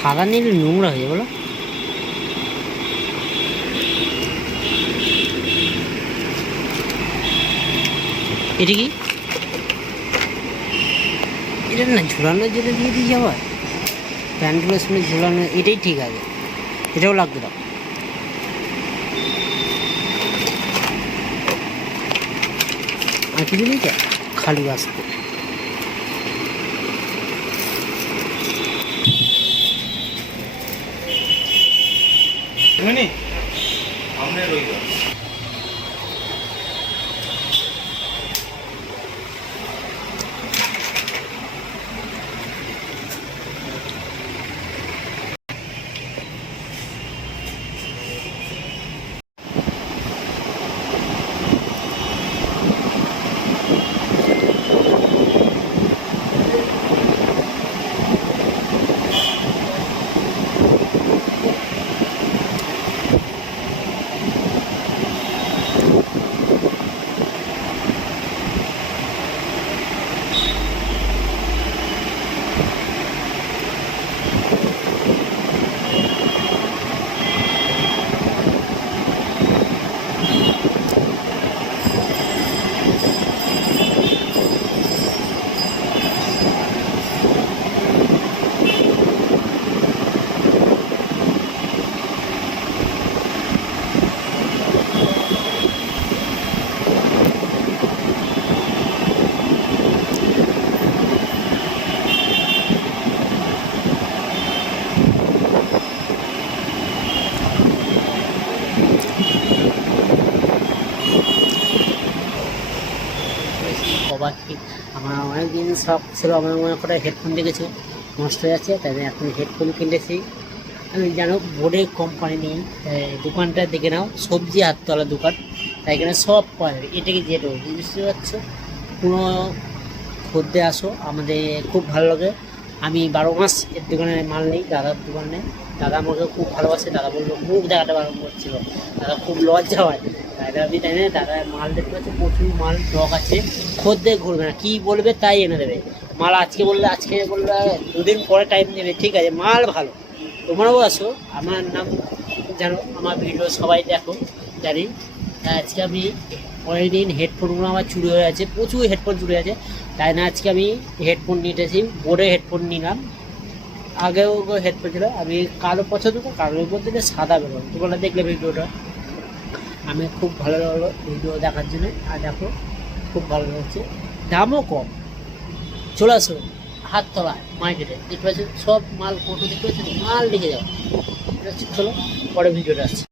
সাদা নিলে নোংরা হয়ে যায় বলো। এটা কি এটা না ঝুলানোর জন্য দিয়ে দিই আবার প্যান্টগুলোর সঙ্গে ঝুলানো, এটাই ঠিক আছে, এটাও লাগবে দাও। আর কিছু নেই তো, খালি আসতে সবাই। আমার অনেক দিন শখ ছিল, আমার মনে করে হেডফোন দেখেছে নষ্ট হয়ে যাচ্ছে, তাই এখন হেডফোন কিনেছি। আমি জানো বোর্ডে কোম্পানি নেই, দোকানটা দেখে নাও, সবজি হাততলা দোকান, তাই এখানে সব পাওয়া যাবে। এটাকে যেটা বুঝতে পারছো, কোনো খদ্দে আসো, আমাদের খুব ভালো লাগে। আমি 12 মাস এর দোকানে মাল নেই, দাদার দোকানে। দাদা আমাকে খুব ভালোবাসে, দাদা বলবো মুখ দেখাতে বারণ করছিল, দাদা খুব লজ্জা হয়। দাদা আপনি তাই না, দাদা মাল দেখতে পাচ্ছে, প্রচুর মাল স্টক আছে, খদ্দে ঘুরবে না, কী বলবে তাই এনে দেবে। মাল আজকে বললে আজকে, বললে 2 দিন পরে টাইম নেবে, ঠিক আছে, মাল ভালো। তোমরাও আসো, আমার নাম জানো, আমার ভিডিও সবাই দেখো জানি। আজকে আমি অনেকদিন হেডফোনগুলো আমার চুরি হয়ে আছে, প্রচুর হেডফোন চুরি আছে, তাই না আজকে আমি হেডফোন নিতেছি, বোর্ডে হেডফোন নিলাম। আগেও হেডফোন ছিল, আমি কালো পছন্দ তো, কালোর মধ্যে সাদা বেরোয়, তোমরা দেখলে ভিডিওটা। আমি খুব ভালো লাগলো ভিডিও দেখার জন্য, আর দেখো খুব ভালো লাগছে, দামও কম। চলে আসো হাততলায় মার্কেটে, দেখতে পাচ্ছি সব মাল, ফটো দেখতে পাচ্ছি, মাল লিখে যাও। চলো পরে ভিডিওটা আসছে।